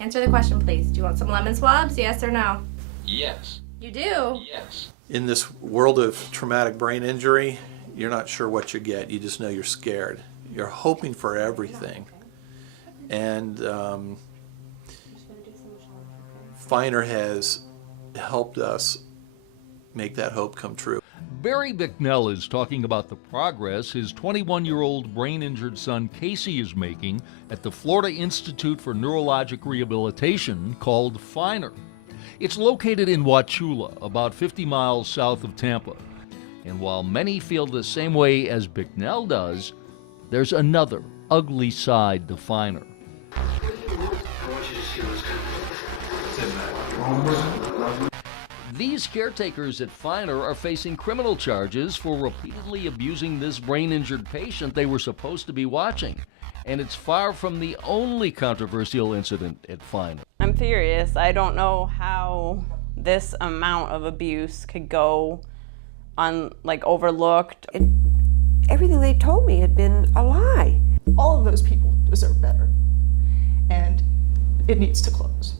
Answer the question, please. Do you want some lemon swabs? Yes or no? Yes. You do? Yes. In this world of traumatic brain injury, you're not sure what you get. You just know you're scared. You're hoping for everything. And FINR has helped us make that hope come true. Barry Bicknell is talking about the progress his 21-year-old brain-injured son Casey is making at the Florida Institute for Neurologic Rehabilitation, called FINR. It's located in Wauchula, about 50 miles south of Tampa. And while many feel the same way as Bicknell does, there's another ugly side to FINR. These caretakers at FINR are facing criminal charges for repeatedly abusing this brain-injured patient they were supposed to be watching. And it's far from the only controversial incident at FINR. I'm furious. I don't know how this amount of abuse could go overlooked. Everything they told me had been a lie. All of those people deserve better, and it needs to close.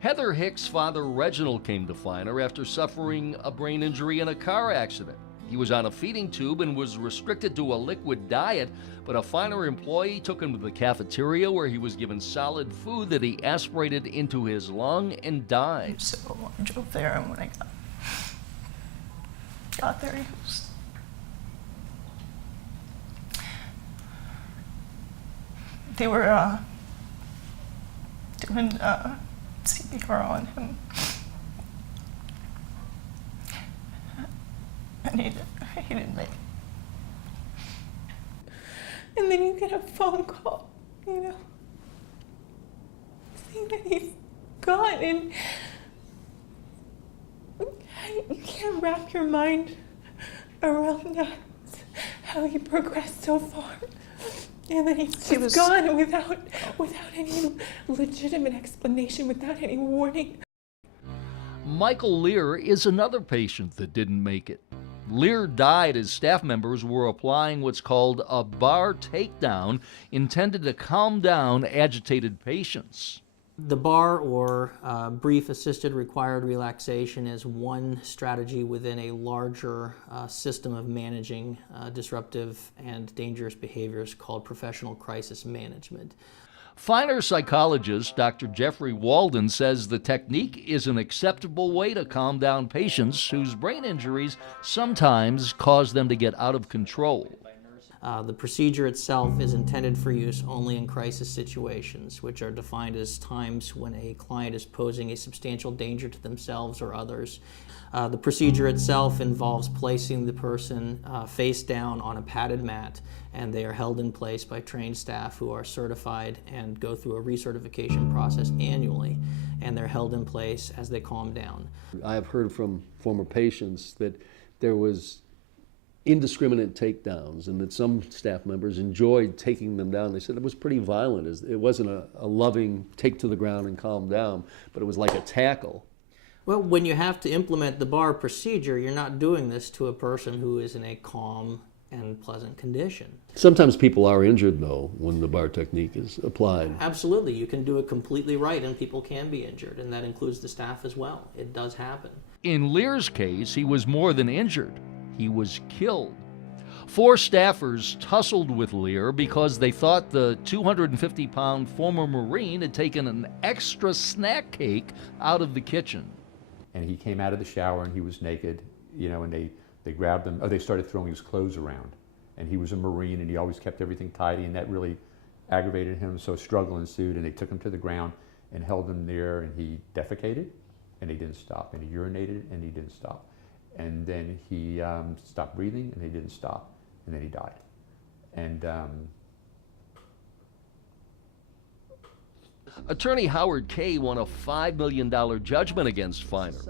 Heather Hicks' father Reginald came to FINR after suffering a brain injury in a car accident. He was on a feeding tube and was restricted to a liquid diet, but a FINR employee took him to the cafeteria where he was given solid food that he aspirated into his lung and died. So I drove there, and when I got there, he was they were doing CPR on him, and he didn't make it. And then you get a phone call, saying that he's gone, and you can't wrap your mind around that, how he progressed so far. And then he was gone without any legitimate explanation, without any warning. Michael Lear is another patient that didn't make it. Lear died as staff members were applying what's called a bar takedown, intended to calm down agitated patients. The bar, or brief assisted required relaxation, is one strategy within a larger system of managing disruptive and dangerous behaviors called professional crisis management. FINR psychologist Dr. Jeffrey Walden says the technique is an acceptable way to calm down patients whose brain injuries sometimes cause them to get out of control. The procedure itself is intended for use only in crisis situations, which are defined as times when a client is posing a substantial danger to themselves or others. The procedure itself involves placing the person face down on a padded mat, and they are held in place by trained staff who are certified and go through a recertification process annually, and they're held in place as they calm down. I have heard from former patients that there was indiscriminate takedowns, and that some staff members enjoyed taking them down. They said it was pretty violent. It wasn't a loving take to the ground and calm down, but it was like a tackle. Well, when you have to implement the bar procedure, you're not doing this to a person who is in a calm and pleasant condition. Sometimes people are injured, though, when the bar technique is applied. Absolutely. You can do it completely right, and people can be injured, and that includes the staff as well. It does happen. In Lear's case, he was more than injured. He was killed. 4 staffers tussled with Lear because they thought the 250-pound former Marine had taken an extra snack cake out of the kitchen. And he came out of the shower and he was naked, and they grabbed him, they started throwing his clothes around. And he was a Marine and he always kept everything tidy, and that really aggravated him, so struggle ensued, and they took him to the ground and held him there, and he defecated and he didn't stop, and he urinated and he didn't stop. And then he stopped breathing, and he didn't stop, and then he died. And Attorney Howard Kay won a $5 million judgment against FINR.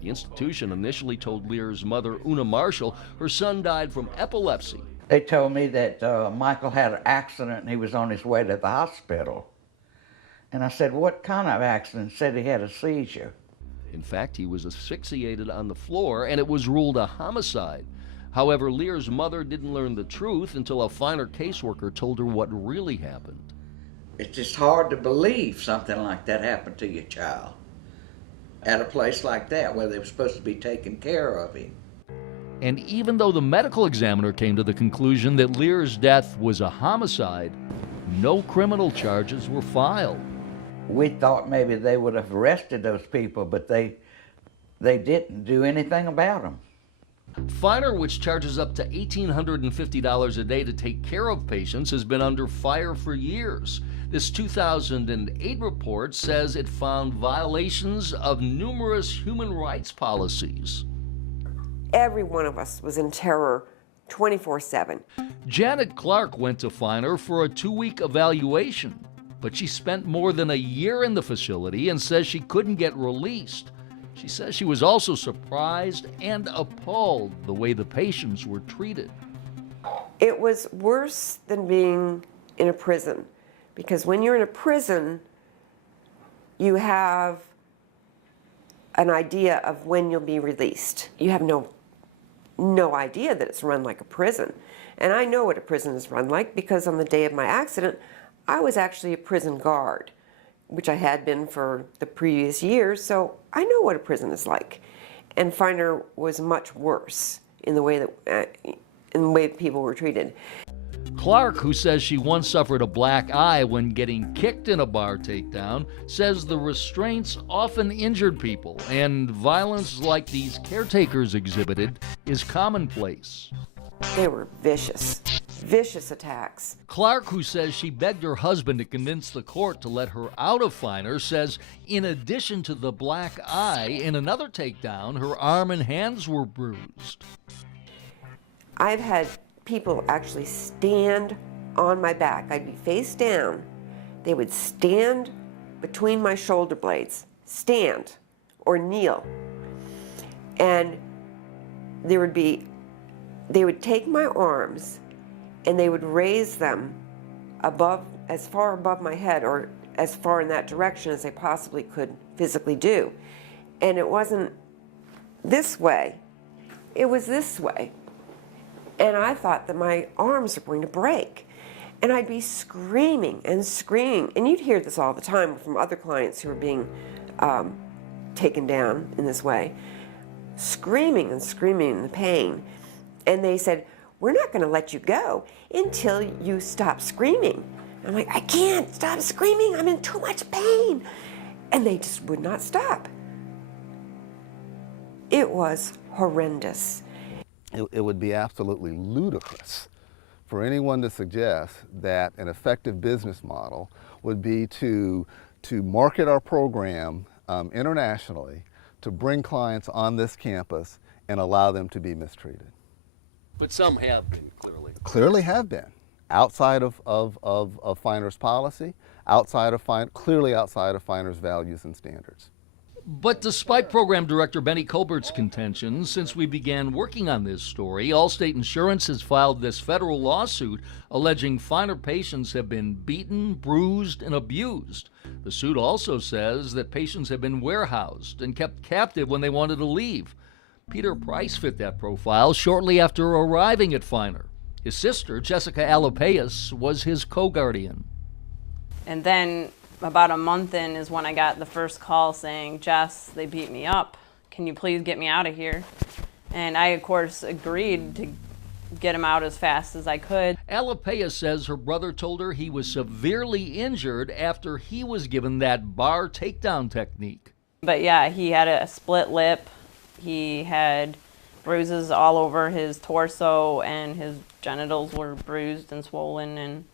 The institution initially told Lear's mother, Una Marshall, her son died from epilepsy. They told me that Michael had an accident and he was on his way to the hospital. And I said, what kind of accident? Said he had a seizure. In fact, he was asphyxiated on the floor, and it was ruled a homicide. However, Lear's mother didn't learn the truth until a FINR caseworker told her what really happened. It's just hard to believe something like that happened to your child at a place like that where they were supposed to be taking care of him. And even though the medical examiner came to the conclusion that Lear's death was a homicide, no criminal charges were filed. We thought maybe they would have arrested those people, but they didn't do anything about them. FINR, which charges up to $1,850 a day to take care of patients, has been under fire for years. This 2008 report says it found violations of numerous human rights policies. Every one of us was in terror 24/7. Janet Clark went to FINR for a 2-week evaluation, but she spent more than a year in the facility and says she couldn't get released. She says she was also surprised and appalled the way the patients were treated. It was worse than being in a prison, because when you're in a prison, you have an idea of when you'll be released. You have no idea that it's run like a prison. And I know what a prison is run like, because on the day of my accident, I was actually a prison guard, which I had been for the previous years, so I know what a prison is like. And FINR was much worse in the way that people were treated. Clark, who says she once suffered a black eye when getting kicked in a bar takedown, says the restraints often injured people, and violence like these caretakers exhibited is commonplace. They were vicious attacks. Clark, who says she begged her husband to convince the court to let her out of FINR, says in addition to the black eye, in another takedown, her arm and hands were bruised. I've had people actually stand on my back. I'd be face down. They would stand between my shoulder blades, stand or kneel. And they would take my arms and they would raise them above, as far above my head, or as far in that direction as they possibly could physically do. And it wasn't this way, it was this way. And I thought that my arms were going to break. And I'd be screaming and screaming. And you'd hear this all the time from other clients who were being taken down in this way. Screaming and screaming in the pain. And they said, "We're not going to let you go until you stop screaming." I'm like, "I can't stop screaming. I'm in too much pain." And they just would not stop. It was horrendous. It would be absolutely ludicrous for anyone to suggest that an effective business model would be to market our program internationally, to bring clients on this campus and allow them to be mistreated. But some have been, clearly. Clearly have been. Outside of FINR's policy, clearly outside of FINR's values and standards. But despite Program Director Benny Colbert's contention, since we began working on this story, Allstate Insurance has filed this federal lawsuit alleging FINR patients have been beaten, bruised, and abused. The suit also says that patients have been warehoused and kept captive when they wanted to leave. Peter Price fit that profile shortly after arriving at FINR. His sister, Jessica Alopeus, was his co-guardian. And then about a month in is when I got the first call saying, "Jess, they beat me up. Can you please get me out of here?" And I, of course, agreed to get him out as fast as I could. Alopeus says her brother told her he was severely injured after he was given that bar takedown technique. But yeah, he had a split lip. He had bruises all over his torso, and his genitals were bruised and swollen. And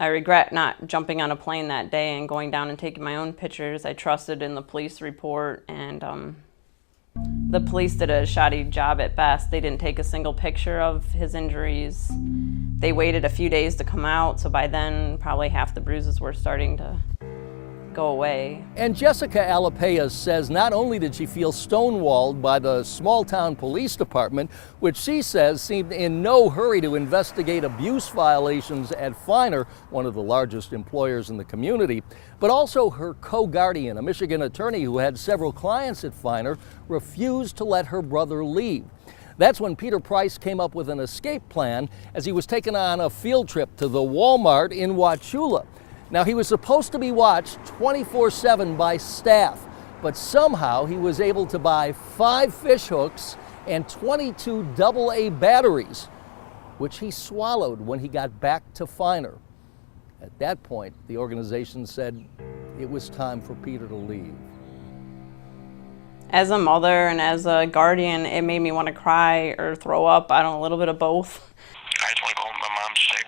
I regret not jumping on a plane that day and going down and taking my own pictures. I trusted in the police report, and the police did a shoddy job at best. They didn't take a single picture of his injuries. They waited a few days to come out, so by then probably half the bruises were starting to go away. And Jessica Alopeus says not only did she feel stonewalled by the small-town police department, which she says seemed in no hurry to investigate abuse violations at FINR, one of the largest employers in the community, but also her co-guardian, a Michigan attorney who had several clients at FINR, refused to let her brother leave. That's when Peter Price came up with an escape plan as he was taken on a field trip to the Walmart in Wauchula. Now, he was supposed to be watched 24/7 by staff, but somehow he was able to buy 5 fish hooks and 22 AA batteries, which he swallowed when he got back to FINR. At that point, the organization said it was time for Peter to leave. As a mother and as a guardian, it made me want to cry or throw up. I don't know, a little bit of both. I just want to go home. My mom's sick.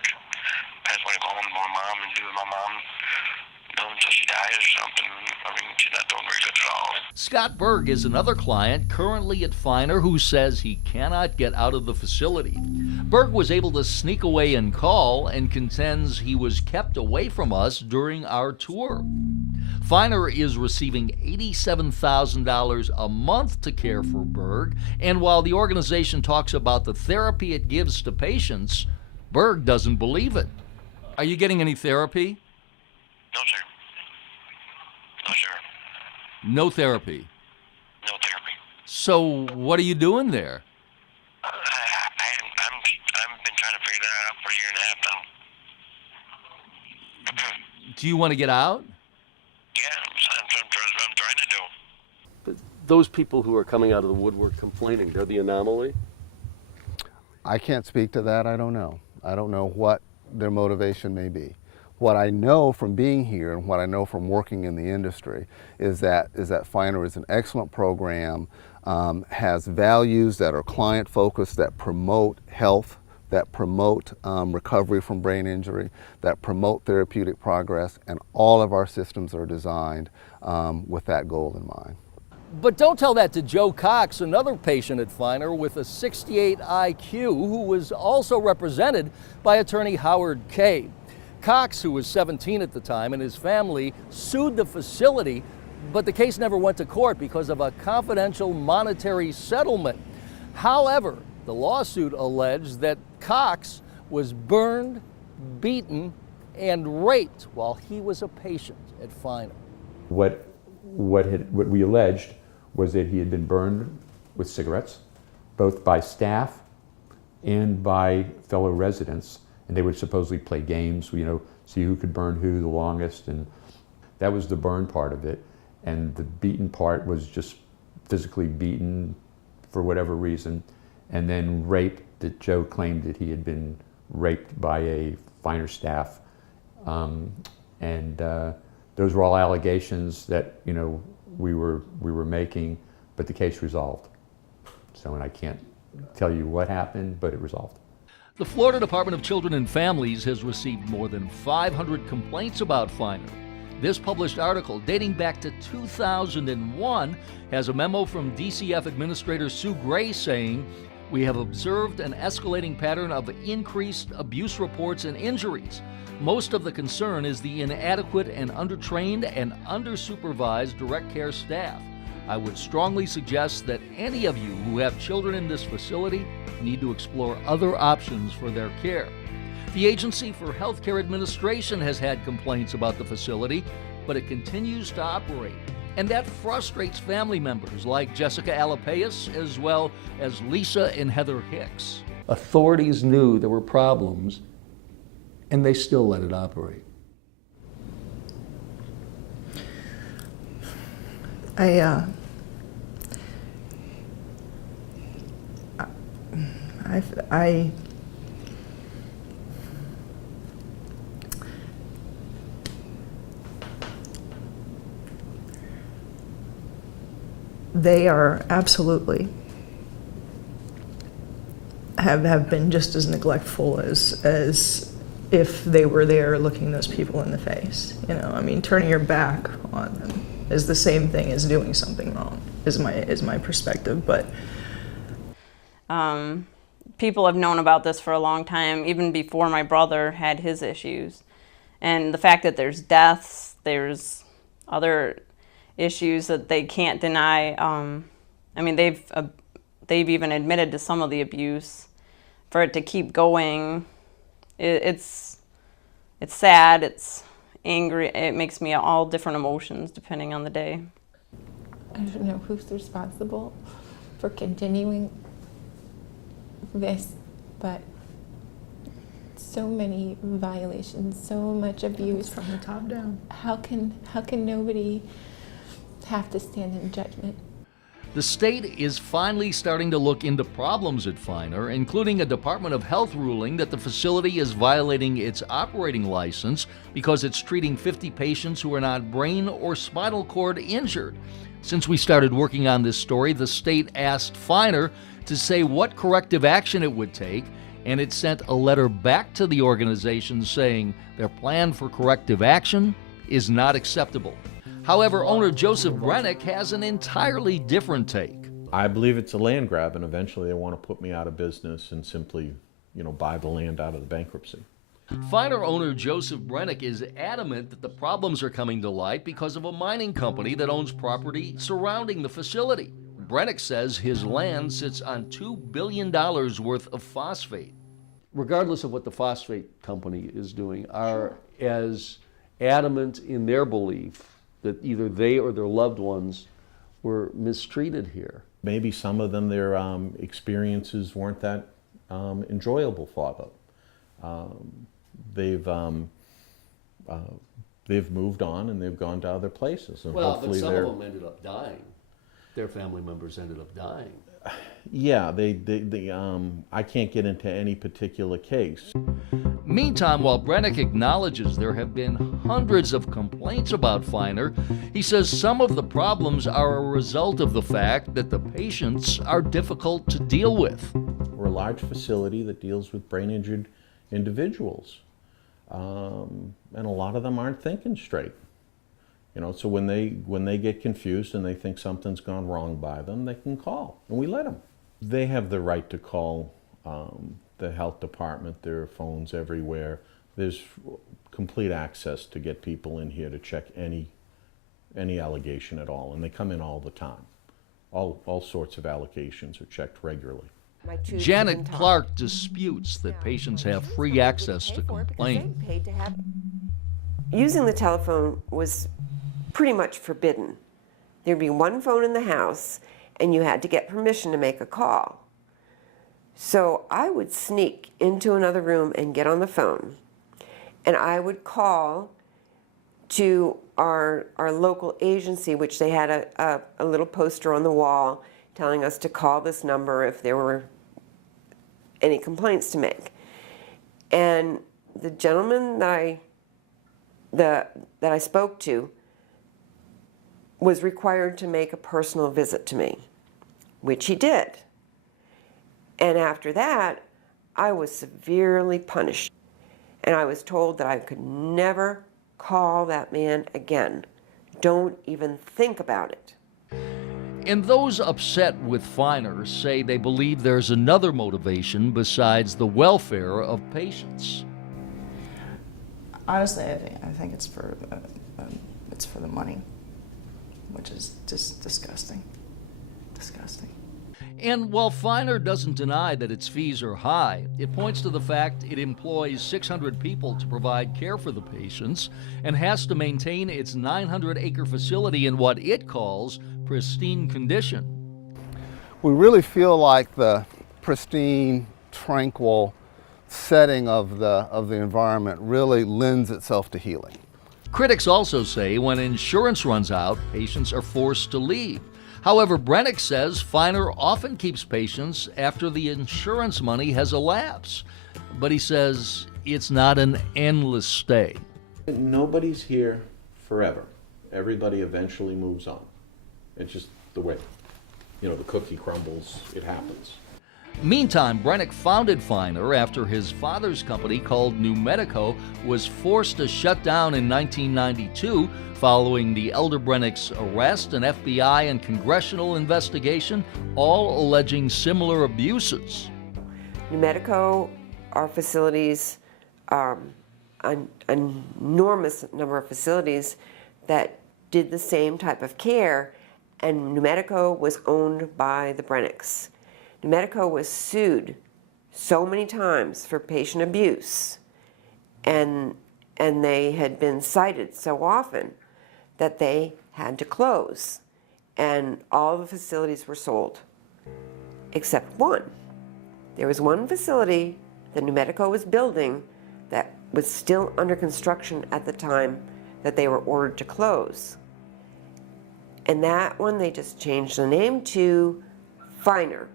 I just want to go home to my mom and be with my mom, until she dies or something. I mean, she's not doing very good at all. Scott Berg is another client currently at FINR who says he cannot get out of the facility. Berg was able to sneak away and call and contends he was kept away from us during our tour. FINR is receiving $87,000 a month to care for Berg, and while the organization talks about the therapy it gives to patients, Berg doesn't believe it. Are you getting any therapy? No, sir. No, sir. No therapy. No therapy. So what are you doing there? I've been trying to figure that out for a year and a half now. Do you want to get out? Yeah, I'm trying to do. But those people who are coming out of the woodwork complaining, they're the anomaly? I can't speak to that. I don't know. I don't know what their motivation may be. What I know from being here and what I know from working in the industry is that FINR is an excellent program, has values that are client-focused, that promote health, that promote recovery from brain injury, that promote therapeutic progress, and all of our systems are designed with that goal in mind. But don't tell that to Joe Cox, another patient at FINR with a 68 IQ, who was also represented by attorney Howard Kay. Cox, who was 17 at the time, and his family sued the facility, but the case never went to court because of a confidential monetary settlement. However, the lawsuit alleged that Cox was burned, beaten, and raped while he was a patient at FINR. What we alleged was that he had been burned with cigarettes, both by staff and by fellow residents, and they would supposedly play games, see who could burn who the longest, and that was the burn part of it. And the beaten part was just physically beaten for whatever reason, and then rape, that Joe claimed that he had been raped by a FINR staff. Those were all allegations that we were making, but the case resolved. So, and I can't tell you what happened, but it resolved. The Florida Department of Children and Families has received more than 500 complaints about FINR. This published article, dating back to 2001, has a memo from DCF Administrator Sue Gray saying, "We have observed an escalating pattern of increased abuse reports and injuries. Most of the concern is the inadequate and undertrained and undersupervised direct care staff. I would strongly suggest that any of you who have children in this facility need to explore other options for their care." The Agency for Healthcare Administration has had complaints about the facility, but it continues to operate. And that frustrates family members like Jessica Alapeus, as well as Lisa and Heather Hicks. Authorities knew there were problems, and they still let it operate. They are absolutely have been just as neglectful as if they were there looking those people in the face. Turning your back on them is the same thing as doing something wrong, is my perspective. But people have known about this for a long time, even before my brother had his issues. And the fact that there's deaths, there's other issues that they can't deny. They've even admitted to some of the abuse. For it to keep going, it's sad, it's angry, it makes me all different emotions depending on the day. I don't know who's responsible for continuing this, but it's so many violations, so much abuse from the top down. How can nobody have to stand in judgment? The state is finally starting to look into problems at FINR, including a Department of Health ruling that the facility is violating its operating license because it's treating 50 patients who are not brain or spinal cord injured. Since we started working on this story, the state asked FINR to say what corrective action it would take, and it sent a letter back to the organization saying their plan for corrective action is not acceptable. However, owner Joseph Brennick has an entirely different take. I believe it's a land grab, and eventually they want to put me out of business and simply, buy the land out of the bankruptcy. FINR owner Joseph Brennick is adamant that the problems are coming to light because of a mining company that owns property surrounding the facility. Brennick says his land sits on $2 billion worth of phosphate. Regardless of what the phosphate company is doing, are as adamant in their belief that either they or their loved ones were mistreated here. Maybe some of them, their experiences weren't that enjoyable for them. They've moved on and they've gone to other places. And well, hopefully but some of them ended up dying. Their family members ended up dying. Yeah, I can't get into any particular case. Meantime, while Brennick acknowledges there have been hundreds of complaints about FINR, he says some of the problems are a result of the fact that the patients are difficult to deal with. We're a large facility that deals with brain-injured individuals, and a lot of them aren't thinking straight. So when they get confused and they think something's gone wrong by them, they can call, and we let them. They have the right to call the health department. There are phones everywhere. There's complete access to get people in here to check any allegation at all, and they come in all the time. All sorts of allegations are checked regularly. Janet Clark disputes that patients have free access to complain. Using the telephone was pretty much forbidden. There'd be one phone in the house, and you had to get permission to make a call. So I would sneak into another room and get on the phone, and I would call to our local agency, which they had a little poster on the wall telling us to call this number if there were any complaints to make. And the gentleman that I spoke to was required to make a personal visit to me, which he did. And after that, I was severely punished. And I was told that I could never call that man again. Don't even think about it. And those upset with FINR say they believe there's another motivation besides the welfare of patients. Honestly, I think it's for the money, which is just disgusting. Disgusting. And while FINR doesn't deny that its fees are high, it points to the fact it employs 600 people to provide care for the patients and has to maintain its 900-acre facility in what it calls pristine condition. We really feel like the pristine, tranquil setting of the environment really lends itself to healing. Critics also say when insurance runs out, patients are forced to leave. However, Brennick says FINR often keeps patients after the insurance money has elapsed. But he says it's not an endless stay. Nobody's here forever. Everybody eventually moves on. It's just the way, the cookie crumbles, it happens. Meantime, Brennick founded FINR after his father's company called New Medico was forced to shut down in 1992 following the elder Brennick's arrest, an FBI and congressional investigation, all alleging similar abuses. New Medico, our facilities, an enormous number of facilities that did the same type of care, and New Medico was owned by the Brennicks. New Medico was sued so many times for patient abuse, and they had been cited so often that they had to close, and all the facilities were sold, except one. There was one facility that New Medico was building was still under construction at the time that they were ordered to close. And that one, they just changed the name to FINR.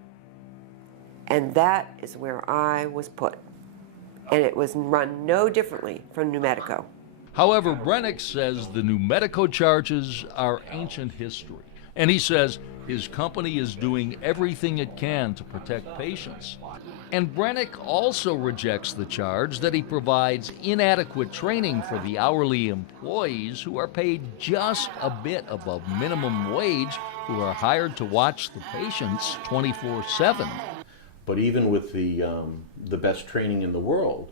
And that is where I was put. And it was run no differently from New Medico. However, Brennick says the New Medico charges are ancient history. And he says his company is doing everything it can to protect patients. And Brennick also rejects the charge that he provides inadequate training for the hourly employees who are paid just a bit above minimum wage, who are hired to watch the patients 24/7. But even with the best training in the world,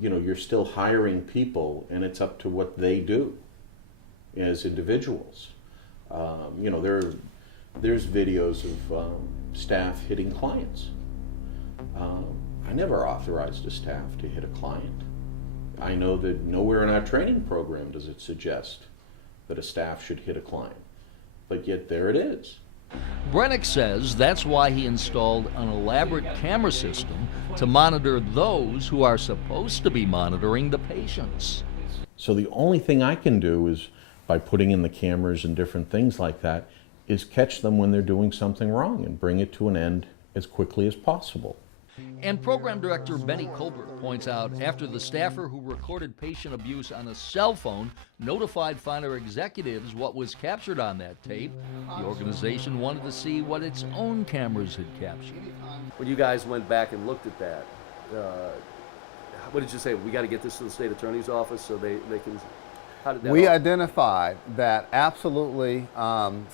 you're still hiring people, and it's up to what they do as individuals. There's videos of staff hitting clients. I never authorized a staff to hit a client. I know that nowhere in our training program does it suggest that a staff should hit a client, but yet there it is. Brennick says that's why he installed an elaborate camera system to monitor those who are supposed to be monitoring the patients. So the only thing I can do is, by putting in the cameras and different things like that, is catch them when they're doing something wrong and bring it to an end as quickly as possible. And Program Director Benny Colbert points out after the staffer who recorded patient abuse on a cell phone notified FINR executives what was captured on that tape, the organization wanted to see what its own cameras had captured. When you guys went back and looked at that, what did you say? We got to get this to the state attorney's office so they can... How did that We all... identified that absolutely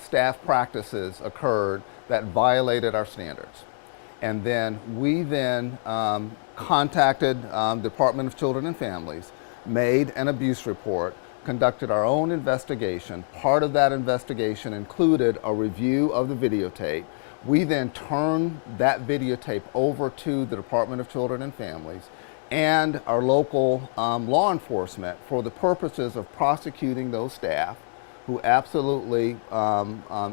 staff practices occurred that violated our standards. And then we contacted Department of Children and Families, made an abuse report, conducted our own investigation. Part of that investigation included a review of the videotape. We then turned that videotape over to the Department of Children and Families and our local law enforcement for the purposes of prosecuting those staff who absolutely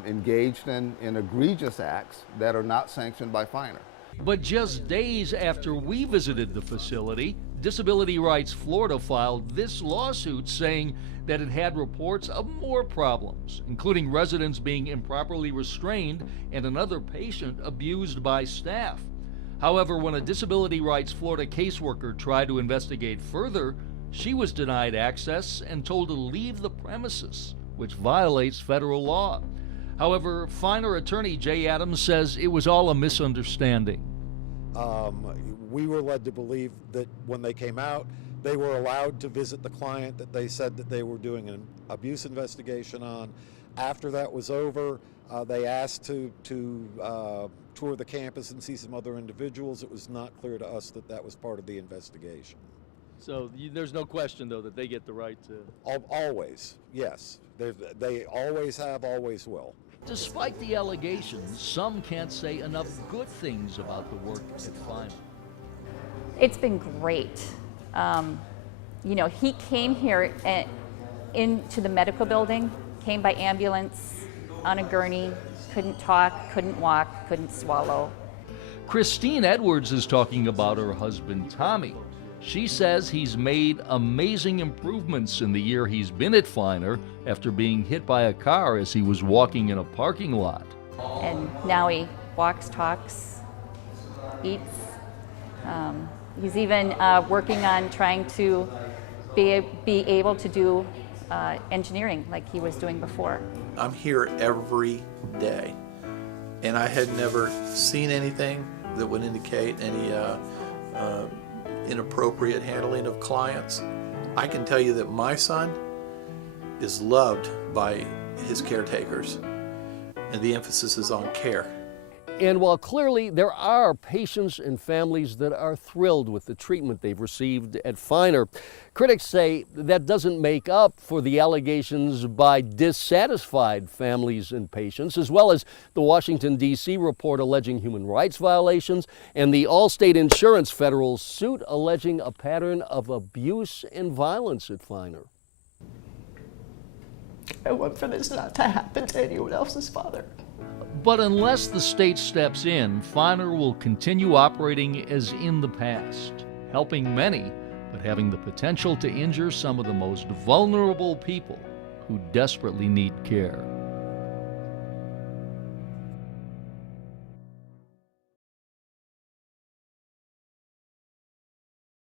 engaged in egregious acts that are not sanctioned by FINR. But just days after we visited the facility, Disability Rights Florida filed this lawsuit saying that it had reports of more problems, including residents being improperly restrained and another patient abused by staff. However, when a Disability Rights Florida caseworker tried to investigate further, she was denied access and told to leave the premises, which violates federal law. However, FINR attorney Jay Adams says it was all a misunderstanding. We were led to believe that when they came out, they were allowed to visit the client that they said that they were doing an abuse investigation on. After that was over, they asked to tour the campus and see some other individuals. It was not clear to us that that was part of the investigation. So there's no question, though, that they get the right to... Always, yes. They always have, always will. Despite the allegations, some can't say enough good things about the work at FINR. It's been great. He came here into the medical building, came by ambulance, on a gurney, couldn't talk, couldn't walk, couldn't swallow. Christine Edwards is talking about her husband, Tommy. She says he's made amazing improvements in the year he's been at FINR after being hit by a car as he was walking in a parking lot. And now he walks, talks, eats. He's even working on trying to be able to do engineering like he was doing before. I'm here every day, and I had never seen anything that would indicate any inappropriate handling of clients. I can tell you that my son is loved by his caretakers, and the emphasis is on care. And while clearly there are patients and families that are thrilled with the treatment they've received at FINR, critics say that doesn't make up for the allegations by dissatisfied families and patients, as well as the Washington, D.C. report alleging human rights violations and the Allstate Insurance federal suit alleging a pattern of abuse and violence at FINR. I want for this not to happen to anyone else's father. But unless the state steps in, FINR will continue operating as in the past, helping many, but having the potential to injure some of the most vulnerable people who desperately need care.